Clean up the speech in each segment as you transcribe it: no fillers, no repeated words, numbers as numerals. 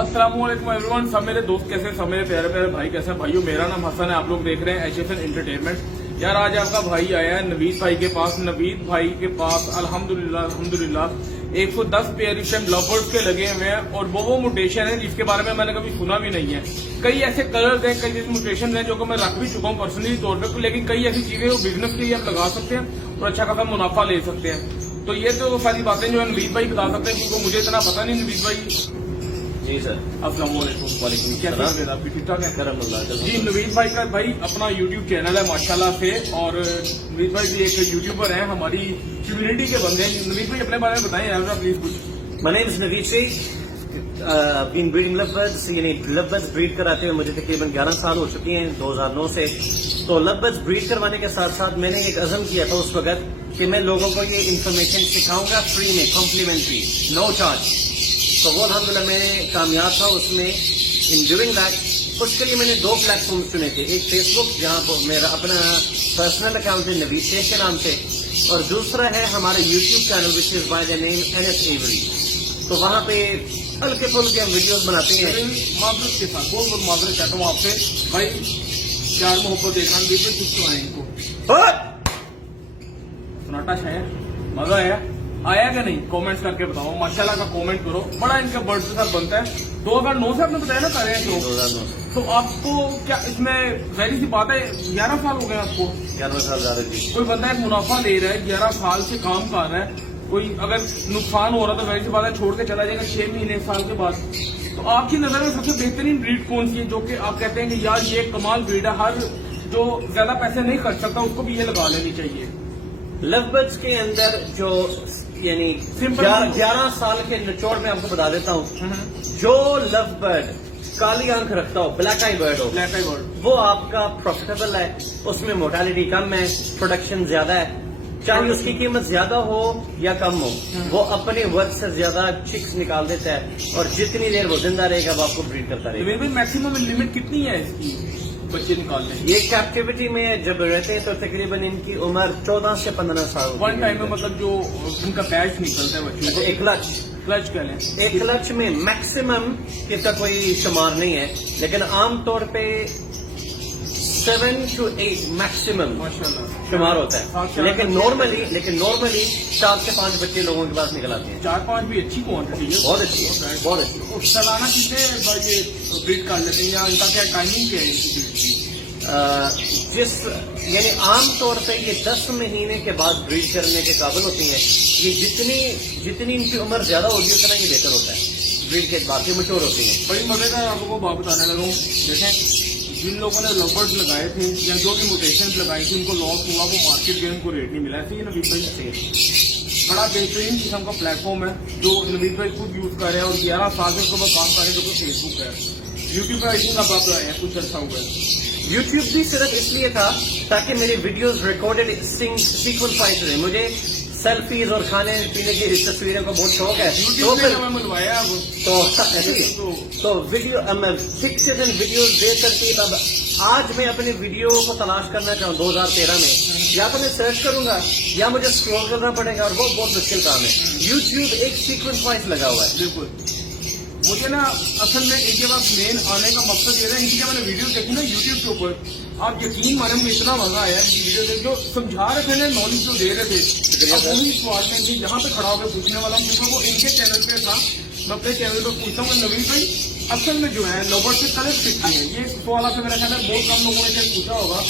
अस्सलामुअलैकुम एवरीवन। सब मेरे दोस्त कैसे हैं, सब मेरे प्यारे प्यारे भाई कैसे हैं। भाइयों मेरा नाम हसन है, आप लोग देख रहे हैं HSN एंटरटेनमेंट। यार आज आपका भाई आया है नवीद भाई के पास। नवीद भाई के पास अल्हम्दुलिल्लाह 110 पेयर इस टाइम लवर्स के लगे हुए हैं और वो म्यूटेशन है जिसके बारे में मैंने कभी सुना भी नहीं है। कई ऐसे कलर्स हैं, कई म्यूटेशन हैं जो कि मैं रख भी चुका हूँ पर्सनली तौर पर, लेकिन कई ऐसी चीजें जो बिजनेस के लिए आप लगा सकते हैं और अच्छा खासा मुनाफा ले सकते हैं। तो ये तो सारी बातें जो है नवीद भाई बता सकते हैं, क्योंकि मुझे इतना पता नहीं। नवीद भाई जी सर। अस्सलाम वालेकुम। वालेकुम कैसे हैं आपकी, ठीक ठाक है? करम जी नवीद भाई का भाई अपना यूट्यूब चैनल है माशाल्लाह से, और नवीद भाई भी एक यूट्यूबर हैं, हमारी कम्युनिटी के बंदे हैं। नवीद भाई अपने बारे में बताएं यार प्लीज कुछ। My name is Naveed Sheikh. Been breeding lovebirds, यानी lovebirds ब्रीड कराते हुए मुझे तकरीबन 11 साल हो चुके हैं 2009 से। तो lovebirds ब्रीड करवाने के साथ साथ मैंने एक अज़म किया था उस वक्त कि मैं लोगों को ये इन्फॉर्मेशन सिखाऊंगा फ्री में, कॉम्प्लीमेंट्री, नो चार्ज। तो वो अल्हम्दुलिल्लाह मैं कामयाब था उसमें। इन डूइंग दैट उसके लिए मैंने 2 प्लेटफॉर्म चुने थे, एक फेसबुक जहाँ पर मेरा अपना पर्सनल अकाउंट है नवीद शेख के नाम से, और दूसरा है हमारा YouTube channel which is by the name NS Avery। तो वहाँ पे हल्के फुल्के हम वीडियोस बनाते हैं। माजरत के साथ बहुत बहुत माजरत चाहता हूँ आपसे भाई, प्यार मोहब्बत देखना बिल्कुल कुछ तो आए इनको सन्नाटा शायद मजा आया कि नहीं? कमेंट्स करके बताओ, माशाल्लाह का कमेंट करो। बड़ा इनका बर्ड के साथ बनता है। 2009 से आपने बताया ना कर रहे हैं 2009। तो आपको क्या इसमें जाहिर सी बात है 11 साल हो गए आपको? 11 साल ज्यादा जी। कोई बंदा एक मुनाफा ले रहा है, 11 साल से काम कर रहा है, कोई अगर नुकसान हो रहा तो जाहिर सी बात है छोड़ के चला जाएगा 6 महीने 1 साल के बाद। तो आपकी नजर में सबसे बेहतरीन ब्रीड कौन सी है जो कि आप कहते हैं कि यार ये कमाल ब्रीड है, हर जो ज्यादा पैसे नहीं खर्च सकता उसको भी ये लगा लेनी चाहिए? लवबर्ड्स के अंदर जो यानी 11 साल के निचोड़ में आपको बता देता हूँ, जो लवबर्ड काली आंख रखता हो, ब्लैक आई बर्ड हो, ब्लैक आई बर्ड, वो आपका प्रॉफिटेबल है, उसमें मोर्टेलिटी कम है, प्रोडक्शन ज्यादा है। चाहे उसकी कीमत ज्यादा हो या कम हो, वो अपने वर्थ से ज्यादा चिक्स निकाल देता है, और जितनी देर वो जिंदा रहेगा वो आपको ब्रीड करता रहेगा। मैक्सिमम लिमिट कितनी है इसकी बच्चे निकालने? ये कैप्टिविटी में जब रहते हैं तो तकरीबन इनकी उम्र 14 से 15 साल। वन टाइम में मतलब जो उनका बैच निकलता है बच्चों को, एक क्लच कह लें, एक क्लच में मैक्सिमम इसका कोई शुमार नहीं है, लेकिन आमतौर पे 7 to 8 मैक्सिमम माशाल्लाह शुमार होता है। लेकिन नॉर्मली 4 से 5 बच्चे लोगों के पास निकल आते हैं। 4-5 भी अच्छी क्वांटिटी है, बहुत अच्छी है, बहुत अच्छी है। सालाना कितने ये ब्रीड कर लेते हैं, या इनका क्या टाइमिंग क्या है इसकी ब्रीड की? जिस यानी आमतौर पे ये 10 महीने के बाद ब्रीड करने के काबिल होती हैं। ये जितनी इनकी उम्र ज्यादा होगी उतना ये बेहतर होता है, ब्रीड के बाद ये मच्योर होती हैं। बड़ी मजेदार आपको बात बताने लगा हूँ। देखें जिन लोगों ने लवर्स लगाए थे या जो भी म्यूटेशन लगाई थी उनको लॉस हुआ, वो मार्केट में उनको रेट नहीं मिला। ऐसे ही नवीद भाई से बड़ा बेहतरीन किस्म का प्लेटफॉर्म है जो नवीद भाई खुद यूज कर रहे हैं, और 11 साल से उसके बाद काम कर रहे हैं, जो कि फेसबुक है। यूट्यूब पर आई थिंक आप आए हैं कुछ अच्छा हुआ है। यूट्यूब भी सिर्फ इसलिए था ताकि मेरे वीडियोस रिकॉर्डेड सीक्वेंस वाइज रहे। मुझे सेल्फीज और खाने पीने की तस्वीरों का बहुत शौक है, तो फिर मिलवाया तो वीडियो मैं पिक्चर्स एंड वीडियोस देख करके तब आज मैं अपने वीडियो को तलाश करना चाहूँ 2013 में, या तो मैं सर्च करूंगा या मुझे स्क्रॉल करना पड़ेगा, और वो बहुत मुश्किल काम है। यूट्यूब एक सीक्वेंस वाइज लगा हुआ है। बिल्कुल। मुझे ना असल में इनके पास मेन आने का मकसद ये था, इनकी जब मैंने वीडियो देखी ना यूट्यूब के ऊपर, आप यकीन माने मुझे इतना मजा आया इनकी वीडियो देख, जो समझा रहे थे ना, नॉलेज जो दे रहे थे। अब वही सवाल में कि यहाँ पे खड़ा होकर पूछने वाला हूँ, क्योंकि वो इनके चैनल पे था, मैं अपने चैनल पे पूछता हूँ नवीद भाई असल में जो है लवर्स के कलर कितने हैं? ये सवाल आपसे मेरा ख्याल है बहुत कम लोगों ने पूछा होगा,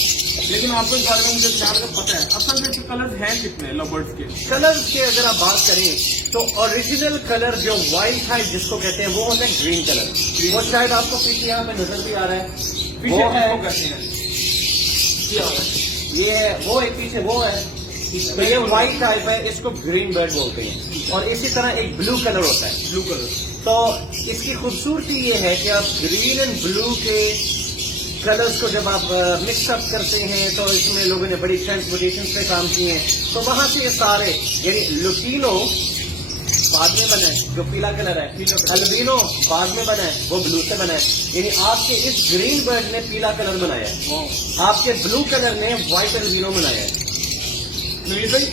लेकिन आपको इस बारे में मुझे ख्याल है पता है। असल में इसके कलर्स हैं कितने लवर्स के? कलर्स की अगर आप बात करें तो ओरिजिनल कलर जो वाइल्ड टाइप जिसको कहते हैं वो होता है ग्रीन कलर। वो शायद आपको पीछे यहाँ पे नजर भी आ रहा है, वो है कहते हैं ये है, वो एक पीछे वो है, तो ये व्हाइट टाइप है, इसको ग्रीन बर्ड बोलते हैं। और इसी तरह एक ब्लू कलर होता है, ब्लू कलर। तो इसकी खूबसूरती ये है कि आप ग्रीन एंड ब्लू के कलर्स को जब आप मिक्स अप करते हैं तो इसमें लोगों ने बड़ी ट्रांसपोर्टेशन पे काम किए हैं। तो वहां से ये सारे यानी लुटीनो बाद में बना है जो पीला कलर है, अल्बिनो बाद में बना है वो ब्लू से बना है, यानी आपके इस ग्रीन बर्ड ने पीला कलर बनाया है, आपके ब्लू कलर ने व्हाइट अल्बिनो बनाया है। नवीद भाई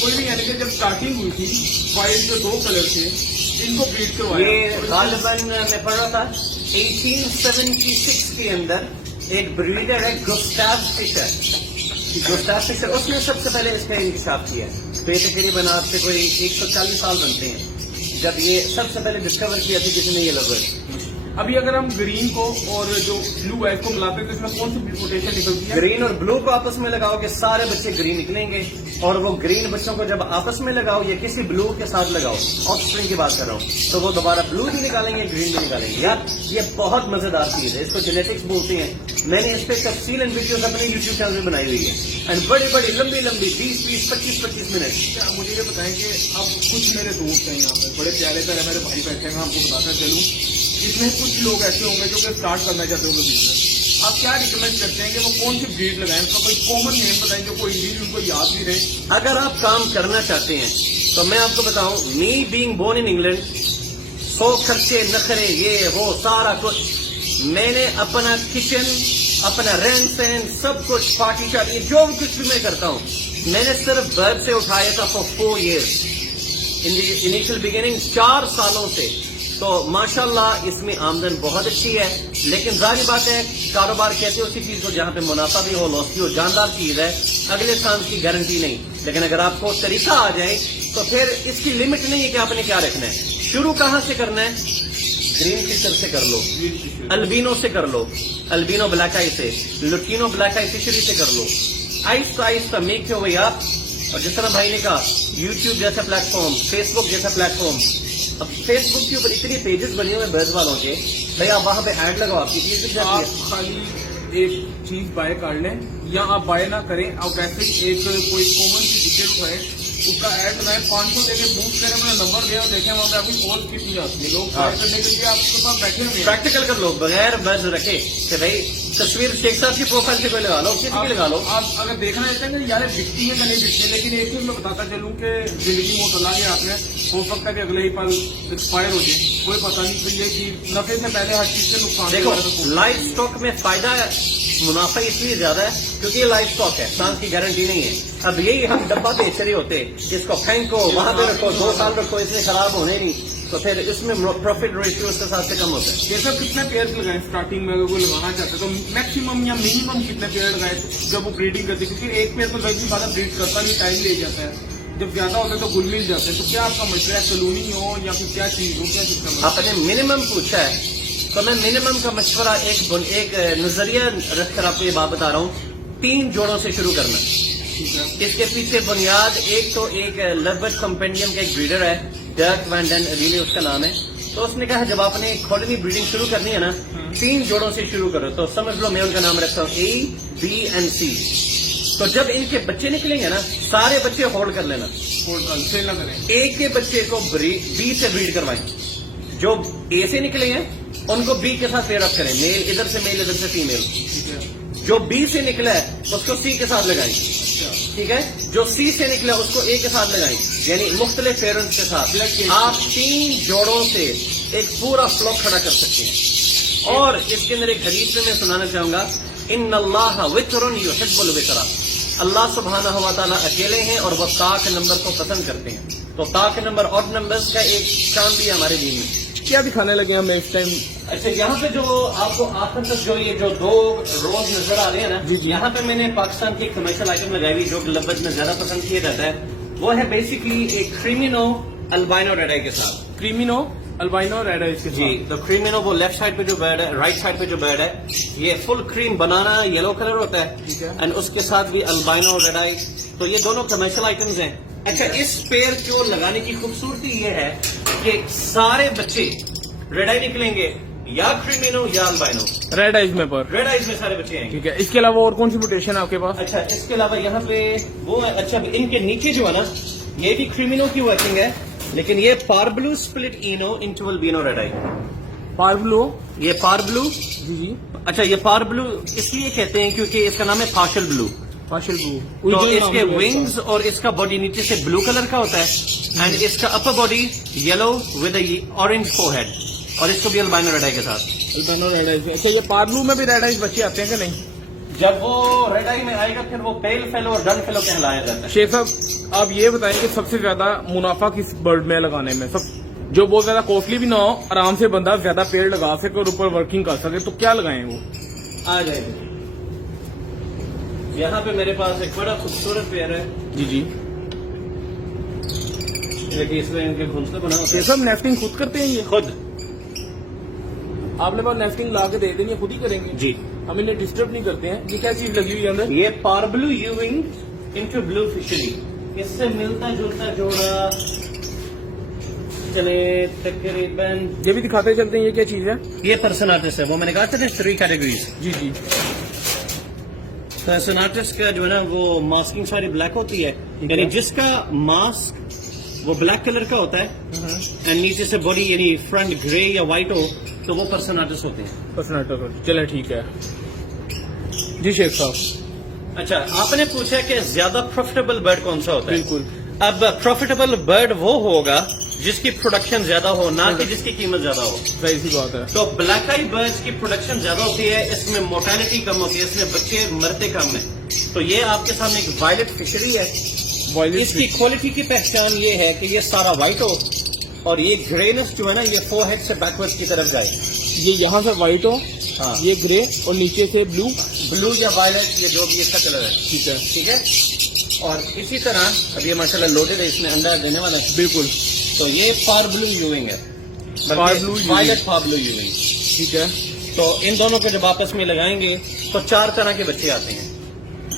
कोई नहीं, यानी कि जब स्टार्टिंग हुई थी वाइट जो 2 कलर थे इनको ब्रीड करवाया। ये गालिबन मैं पढ़ रहा था 1876 के अंदर एक ब्रीडर है गुस्ताव फिशर, उसने सबसे पहले इसका इंकशाफ किया। तो ये तकरीबन आपसे कोई 140 साल बनते हैं जब ये सबसे पहले डिस्कवर किया था किसी ने ये लवर्ड। अभी अगर हम ग्रीन को और जो ब्लू है इसको मिलाते हैं तो इसमें कौन सी म्यूटेशन निकलती है? ग्रीन और ब्लू को आपस में लगाओगे सारे बच्चे ग्रीन निकलेंगे, और वो ग्रीन बच्चों को जब आपस में लगाओ या किसी ब्लू के साथ लगाओ, ऑफस्प्रिंग की बात कर रहा हूँ, तो वो दोबारा ब्लू भी निकालेंगे ग्रीन भी निकालेंगे। यार ये बहुत मजेदार चीज है, इसको जेनेटिक्स बोलते हैं। मैंने इस पे तफसील एंड वीडियोस अपने यूट्यूब चैनल में बनाई हुई है, एंड बड़ी बड़ी लंबी 20-25 मिनट। क्या मुझे ये बताएं कि अब कुछ मेरे दोस्त हैं यहाँ पे, बड़े प्यारे प्यारे मेरे भाई बैठे हैं, मैं आपको बताता चलूँ, इसमें कुछ लोग ऐसे होंगे जो कि स्टार्ट करना चाहते होंगे बिजनेस। आप क्या रिकमेंड करते हैं कि वो कौन सी ब्रीड लगाएं? उसका कोई कॉमन नेम बताएं जो कोई इंग्लिश उनको याद भी रहे। अगर आप काम करना चाहते हैं तो मैं आपको बताऊं, me being born in England, 100 खर्चे नखरे ये वो सारा कुछ, मैंने अपना किचन, अपना रहन सहन सब कुछ, पार्टी शार्टी जो कुछ भी मैं करता हूं, मैंने सिर्फ बर्ड से उठाया था for 4 years in the initial beginning, 4 सालों से। तो माशाल्लाह इसमें आमदन बहुत अच्छी है, लेकिन जाहिर बात है कारोबार कहते हो उसी चीज को जहां पे मुनाफा भी हो, लॉस भी हो, जानदार चीज है, अगले साल की गारंटी नहीं। लेकिन अगर आपको तरीका आ जाए तो फिर इसकी लिमिट नहीं है कि आपने क्या रखना है। शुरू कहां से करना है? ग्रीन फिशर से कर लो, अल्बिनो से कर लो, अल्बिनो ब्लैक आई से, लुटिनो ब्लैक आई फिशरी से कर लो, Aahista Aahista make your way up. और जिस तरह भाई ने कहा, यूट्यूब जैसा प्लेटफॉर्म, फेसबुक जैसा प्लेटफॉर्म, अब फेसबुक के ऊपर इतने पेजेस बने हुए बर्ड वालों के, भाई आप वहां पे ऐड लगाओ, आपकी चीज दिख जाती आप है। खाली एक चीज बाय कर लें या आप बाय ना करें, आप वैसे ही एक कोई कॉमन सी डिटेल उठाएं, उसका ऐड बनाए, 500 देके बूस्ट करें, मेरा नंबर दिया और देखें वहाँ पे आपकी कॉल कितनी आती है। लोग बाय करने के लिए आपके पास बैठे हुए हैं। प्रैक्टिकल कर लो, बगैर बर्ड रखे कि भाई तस्वीर शेख साहब की प्रोफाइल से कोई लगा लो, किसी की लगा लो। आप अगर देखना चाहते हैं कि यार बिकती है या नहीं बिकती है, लेकिन एक चीज मैं बताता चलूं कि जिंदगी में अल्लाह के हाथ में, हो सकता है कि अगले ही पल एक्सपायर हो जाए, कोई पता नहीं। तो ये चीज नफे से पहले हर चीज से नुकसान। देखो लाइफ स्टॉक में फायदा मुनाफा इसलिए ज्यादा है क्योंकि ये लाइफ स्टॉक है, सांस की गारंटी नहीं है। अब यही हम डब्बा बेच रहे होते, इसको फेंको, वहां पे रखो, 2 साल रखो, इसमें खराब होने नहीं, तो फिर इसमें प्रॉफिट रेशियो उसके साथ से कम होता है। ये सब कितने पेयर लगाए स्टार्टिंग में? अगर कोई लगाना चाहते हैं तो मैक्सिमम या मिनिमम कितने पेयर लगाए जब वो ब्रीडिंग करती है? क्योंकि एक पेयर तो दस भी ज्यादा ब्रीड करता नहीं, टाइम ले जाता है, जब ज्यादा होता है तो गुल मिल जाते हैं। तो क्या आपका मशवरा है, कॉलोनी हो या फिर क्या चीज हो, क्या सिस्टम है? आपने मिनिमम पूछा है तो मैं मिनिमम का मशवरा एक नजरिया रखकर आपको ये बात बता रहा हूँ, 3 जोड़ों से शुरू करना। ठीक है। इसके पीछे बुनियाद एक लवबर्ड कंपेंडियम का एक ब्रीडर है, डर्क वैन डेन रीले उसका नाम है। तो उसने कहा जब आपने कॉलोनी ब्रीडिंग शुरू करनी है ना, 3 जोड़ों से शुरू करो। तो समझ लो मैं उनका नाम रखता हूँ A, B and C। तो जब इनके बच्चे निकलेंगे ना, सारे बच्चे होल्ड कर लेना, सेल ना करें। A के बच्चे को B से ब्रीड करवाएं, जो A से निकले हैं उनको B के साथ पेयर अप करें, मेल इधर से मेल इधर से फीमेल। ठीक है। जो B से निकला है उसको C के साथ लगाएं, ठीक है। जो C से निकला उसको A के साथ लगाएं, यानी मुख्तलिफ पेरेंट्स के साथ आप 3 जोड़ों से एक पूरा फ्लॉक खड़ा कर सकते हैं। और इसके अंदर एक हदीस में मैं सुनाना चाहूंगा, इन्नल्लाह वित्रुन युहिब्बुल वित्रा, अल्लाह सुब्हानहू व तआला अकेले हैं और वो ताक नंबर को पसंद करते हैं। तो ताक नंबर और नंबर्स का एक शान भी है हमारे दीन में। क्या दिखाने लगे हमें इस टाइम? अच्छा, यहाँ पे जो आपको आखिर तक जो ये जो 2 रोज नजर आ रहे हैं ना, जी, जी। यहाँ पे मैंने पाकिस्तान की एक कमर्शियल आइटम लगाई हुई जो लवबर्ड में ज्यादा पसंद किया जाता है, वो है बेसिकली एक क्रीमिनो अल्बाइनो रेड आई के साथ। क्रीमिनो अल्बाइनो रेड है इसके जी, तो क्रीमिनो वो लेफ्ट साइड पे जो बर्ड है, राइट साइड पे जो बर्ड है, ये फुल क्रीम बनाना येलो कलर होता है, ठीक है। एंड उसके साथ भी अल्बाइनो रेड आई। तो ये दोनों कमर्शियल आइटम्स हैं। अच्छा, इस पेयर को लगाने की खूबसूरती ये है कि सारे बच्चे रेड आई निकलेंगे, या क्रीमिनो या अल्बाइनो। रेड आइज में पर रेड आइज में सारे बच्चे आएंगे। ठीक है। इसके अलावा और कौन सी म्यूटेशन है आपके पास? अच्छा, इसके अलावा यहाँ पे वो है, अच्छा इनके नीचे जो है ना, ये भी क्रीमिनो की वर्किंग है, लेकिन ये पारब्लू स्प्लिट इनो इंटू अल्बिनो रेड आई। पारब्लू? ये पारब्लू, जी जी। अच्छा ये पारब्लू इसलिए कहते हैं क्योंकि इसका नाम है पार्शल ब्लू। Partial blue. तो इसके विंग्स और इसका बॉडी नीचे से ब्लू कलर का होता है, एंड इसका upper body yellow with orange forehead, और इसको भी अल्बाइनो रेड आई के साथ। Albino red eyes. अच्छा, ये पारब्लू में भी रेड आइज बच्चे आते हैं कि नहीं? جب وہ ریڈ آئی میں آئے گا پھر وہ پیل فیلو اور ڈن فیلو کہلایا جاتا ہے. شیخ صاحب آپ یہ بتائیں کہ سب سے زیادہ منافع کس برڈ میں لگانے میں، سب جو بہت زیادہ کوسٹلی بھی نہ ہو، آرام سے بندہ زیادہ پیڑ لگا سکے اور اوپر ورکنگ کر سکے، تو کیا لگائیں وہ؟ آ جائے گا. یہاں پہ میرے پاس ایک بڑا خوبصورت پیڑ ہے. جی جی. دیکھیے اس میں ان کے گھونسلے بنا ہوتے شیخ ہیں صاحب نیسٹنگ خود کرتے ہیں یہ؟ خود. آپ نے بس نیسٹنگ لا کے دے دیں، یہ خود ہی کریں گے؟ جی. ہم انہیں ڈسٹرب نہیں کرتے ہیں. یہ کیا چیز لگی ہوئی ہے اندر؟ یہ پاربلو یوونگ انٹو بلو فشری. اس سے ملتا جلتا جوڑا چلے تقریباً. یہ بھی دکھاتے چلتے ہیں یہ کیا چیز ہے؟ یہ پرسناٹس ہے، وہ میں نے کہا تھا نا 3 کیٹیگریز. جی جی. پرسناٹس کا جو ہے نا وہ ماسکنگ ساری بلیک ہوتی ہے، یعنی جس کا ماسک وہ بلیک کلر کا ہوتا ہے اینڈ نیچے سے باڈی یعنی فرنٹ گرے یا وائٹ ہو تو وہ پرسناٹس ہوتے ہیں. پرسناٹس. چلے ٹھیک ہے. جی شیخ صاحب. اچھا آپ نے پوچھا کہ زیادہ پروفیٹیبل برڈ کون سا ہوتا ہے؟ بالکل. اب پروفیٹیبل برڈ وہ ہوگا جس کی پروڈکشن زیادہ ہو، نہ کہ جس کی قیمت زیادہ ہو. صحیح سی بات ہے. تو بلیک آئی برڈز کی پروڈکشن زیادہ ہوتی ہے، اس میں موٹیلٹی کم ہوتی ہے، اس میں بچے مرتے کم ہیں. تو یہ آپ کے سامنے ایک وائلٹ فشری ہے. اس کی کوالٹی کی پہچان یہ ہے کہ یہ سارا وائٹ ہو اور یہ گرینس جو ہے نا یہ فور ہیڈ سے بیکورڈ کی طرف جائے. یہ یہاں سے وائٹ ہو، ہاں یہ گرے اور نیچے سے بلو یا وائلٹ یہ جو بھی اس کا کلر ہے. ٹھیک ہے. ٹھیک ہے. اور اسی طرح اب یہ ماشاءاللہ لوڈیڈ ہے، اس میں انڈا دینے والا ہے. بالکل. تو یہ پار بلو یوونگ ہے، وائلٹ پار بلو یوونگ. ٹھیک ہے. تو ان دونوں کو جب آپس میں لگائیں گے تو 4 طرح کے بچے آتے ہیں.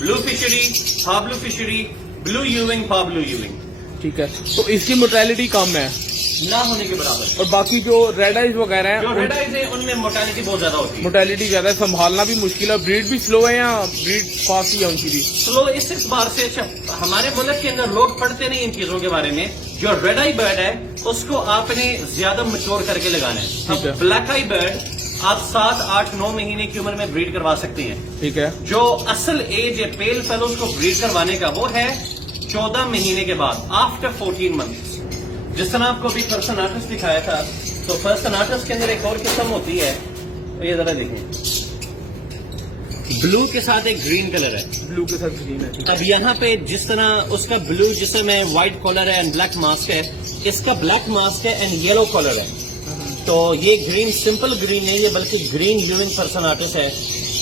بلو فشری، پار بلو فشری، بلو یوونگ، پار بلو یوونگ. ٹھیک ہے. تو اس کی موٹیلٹی کم ہے نہ ہونے کے برابر. اور باقی جو ریڈ آئیز وغیرہ جو ہیں ریڈ آئیز ہیں ان میں موٹیلٹی بہت زیادہ ہوتی ہے. موٹیلٹی زیادہ ہے، سنبھالنا بھی مشکل ہے. بریڈ بھی سلو ہے یا بریڈ فاسٹ ہی ہے ان کی بھی؟ سلو اس بار سے. ہمارے ملک کے اندر لوگ پڑھتے نہیں ان چیزوں کے بارے میں. جو ریڈ آئی برڈ ہے اس کو آپ نے زیادہ مچور کر کے لگانا ٹھیک ہے. ہے. بلیک آئی برڈ آپ 7, 8, 9 مہینے کی عمر میں بریڈ کروا سکتے ہیں. ٹھیک ہے. جو اصل ایج ہے پیل فیلوز کو بریڈ کروانے کا وہ ہے 14 مہینے کے بعد، آفٹر 14 منتھس. جس طرح آپ کو ابھی پرسناٹس دکھایا تھا تو پرسناٹس کے اندر ایک اور قسم ہوتی ہے، یہ ذرا دیکھیں، بلو کے ساتھ ایک گرین کلر ہے. بلو کے ساتھ گرین ہے. اب یہاں پہ جس طرح اس کا بلو جس میں وائٹ کالر ہے اینڈ بلیک ماسک ہے، اس کا بلیک ماسک ہے اینڈ یلو کالر ہے. تو یہ گرین سمپل گرین نہیں ہے بلکہ گرین یوونگ پرسناٹس ہے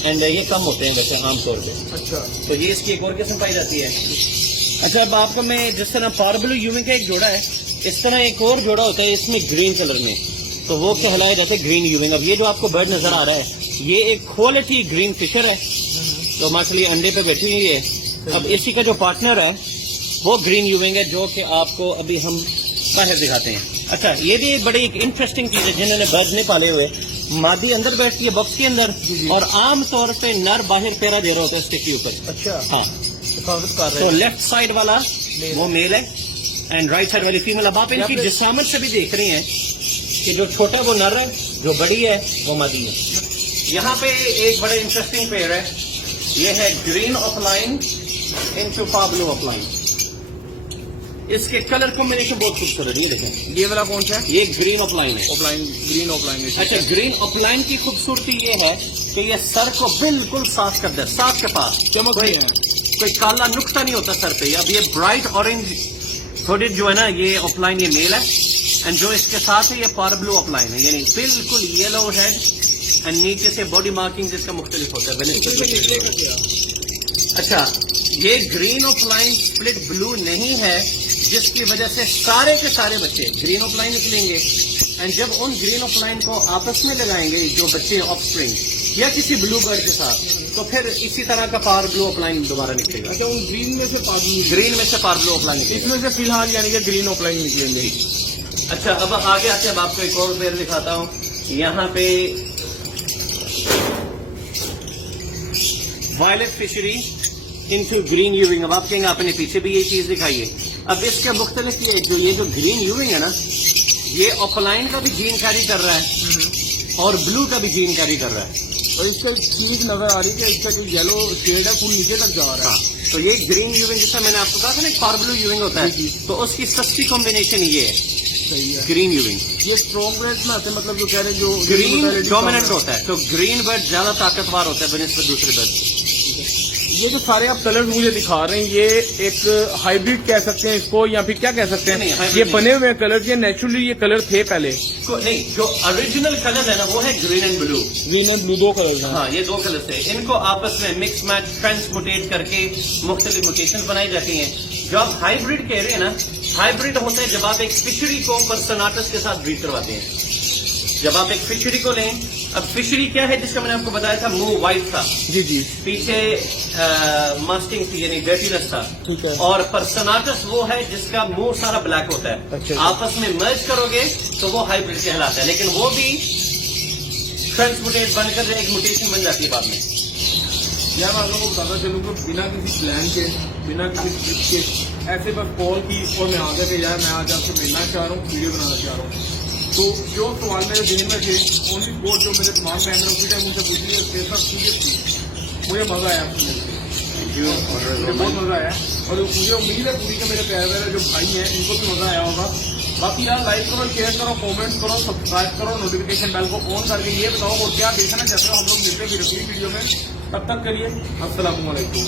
اینڈ یہ کم ہوتے ہیں ویسے عام طور پہ. اچھا. تو یہ اس کی ایک اور قسم پائی جاتی ہے. اچھا اب آپ کو میں جس طرح پاربلو یوونگ کا ایک جوڑا ہے، اس طرح ایک اور جوڑا ہوتا ہے اس میں گرین کلر میں، تو وہ کہلایا جاتا ہے گرین یوونگ. اب یہ جو آپ کو برڈ نظر آ رہا ہے یہ ایک کوالٹی گرین فشر ہے تو ماشاءاللہ یہ انڈے پہ بیٹھی ہوئی ہے. اب اسی کا جو پارٹنر ہے وہ گرین یوونگ ہے جو کہ آپ کو ابھی ہم باہر دکھاتے ہیں. اچھا یہ بھی بڑی ایک انٹرسٹنگ چیز ہے. جنہوں نے برڈ نہیں پالے ہوئے، مادی اندر بیٹھتی ہے باکس کے اندر اور عام طور پہ نر باہر پیرا دے رہا ہوتا ہے اسٹک کے اوپر. اچھا. ہاں کر رہے تو ہیں. لیفٹ سائڈ والا وہ میل ہے اینڈ رائٹ سائڈ والی فیمل. اب آپ ان کی جسامت سے بھی دیکھ رہی ہیں کہ جو چھوٹا وہ نر ہے، جو بڑی ہے وہ مادی ہے. یہاں پہ ایک بڑا انٹرسٹنگ پیئر ہے، یہ ہے گرین آف لائن انٹو پار بلو آف لائن. اس کے کلر کمبینیشن بہت خوبصورت ہے. یہ دیکھیں یہ والا کون سا ہے؟ یہ گرین آف لائن ہے. Of line. Green of line. اچھا گرین آف لائن کی خوبصورتی یہ ہے کہ یہ سر کو بالکل صاف کرتا ہے، صاف کے پاس چمک رہے ہیں. کوئی کالا نقطہ نہیں ہوتا سر پہ. اب یہ برائٹ اورنج تھوڑی جو ہے نا یہ آف لائن یہ میل ہے اینڈ جو اس کے ساتھ ہے یہ پار بلو آف لائن ہے، یعنی بالکل یلو ہیڈ اینڈ نیچے سے باڈی مارکنگ جس کا مختلف ہوتا ہے. اچھا یہ گرین آف لائن سپلٹ بلو نہیں ہے جس کی وجہ سے سارے کے سارے بچے گرین آف لائن نکلیں گے اینڈ جب ان گرین آف لائن کو آپس میں لگائیں گے جو بچے آف اسپرنگ یا کسی بلو برڈ کے ساتھ تو پھر اسی طرح کا پار بلو آف لائن دوبارہ نکلے گا. اچھا ان گرین میں سے گرین میں سے پار بلو آف لائن اس میں سے فی الحال یعنی کہ گرین آف لائن نکلیں گے. اچھا اب آگے آتے ہیں، اب آپ کو ایک اور پیر دکھاتا ہوں. یہاں پہ وائلٹ فشری انٹو گرین یوونگ. اب آپ کہیں گے آپ نے پیچھے بھی یہ چیز دکھائی ہے. اب اس کے مختلف یہ جو گرین یوونگ ہے نا یہ آف لائن کا بھی جین کیری کر رہا ہے اور بلو کا بھی جین کیری کر رہا ہے. اور اس سے چیز نظر آ رہی ہے کہ اس کا جو یلو شیڈ ہے وہ نیچے تک جا رہا ہے. تو یہ گرین یوونگ جس سے میں نے آپ کو کہا تھا نا ایک پار بلو یوونگ ہوتا ہے تو اس کی سستی کمبینیشن یہ ہے. صحیح ہے. گرین یوونگ یہ اسٹرانگ برڈ میں آتے ہیں، مطلب جو کہہ رہے ہیں جو گرین ڈومیننٹ ہوتا ہے تو گرین برڈ زیادہ طاقتور ہوتا ہے بنسبت دوسرے برڈ. یہ جو سارے آپ کلر مجھے دکھا رہے ہیں یہ ایک ہائیبریڈ کہہ سکتے ہیں اس کو یا پھر کیا کہہ سکتے نہیں، ہیں؟ hybrid یہ نہیں۔ بنے ہوئے کلر یہ نیچرلی یہ کلر تھے پہلے؟ نہیں، جو اوریجنل کلر ہے نا وہ ہے green and blue. Green and blue دو کلر ہیں. ہاں یہ دو کلر تھے. ان کو آپس میں مکس میچ ٹرانسموٹیٹ کر کے مختلف موٹیشن بنائی جاتی ہیں. جو آپ ہائیبریڈ کہہ رہے ہیں نا، ہائیبریڈ ہوتا ہے جب آپ ایک فشری کو پرسناٹس کے ساتھ بریڈ کرواتے ہیں. جب آپ ایک فشری کو لیں، اب فشری کیا ہے جس کا میں نے آپ کو بتایا تھا منہ وائٹ تھا، جی جی پیچھے ماسٹنگ تھی یعنی ڈرٹینس تھا، ٹھیک ہے. اور پرسناٹس وہ ہے جس کا منہ سارا بلیک ہوتا ہے. اچھا. آپس میں مرج کرو گے تو وہ ہائیبریڈ کہلاتا ہے، لیکن وہ بھی ٹرانسموٹیٹ بن کر ایک موٹیشن بن جاتی ہے بعد میں. یار میں آپ لوگوں کو بتاتا چلوں کہ بنا کسی پلان کے بنا کسی ٹرپ کے ایسے بس کال کی اور میں آ گیا کہ یار میں آج آپ سے ملنا چاہ رہا ہوں، ویڈیو بنانا چاہ رہا ہوں. تو جو سوال میرے ذہن میں تھے اونلی بورڈ جو میرے تمام فیملی اسی ٹائم ان سے پوچھ لیے سب سیریس تھی. مجھے مزہ آیا آپ سے مل کے، مجھے بہت مزہ آیا اور مجھے امید ہے پوری کہ میرے پیارے پیارے جو بھائی ہیں ان کو بھی مزہ آیا ہوگا. باقی یار لائک کرو، شیئر کرو، کامنٹ کرو، سبسکرائب کرو، نوٹیفکیشن بیل کو آن کر کے یہ بتاؤ اور کیا دیکھنا چاہتے ہو. ہم لوگ ملتے ہیں پھر اگلی ویڈیو میں. تب تک کے لیے السلام علیکم.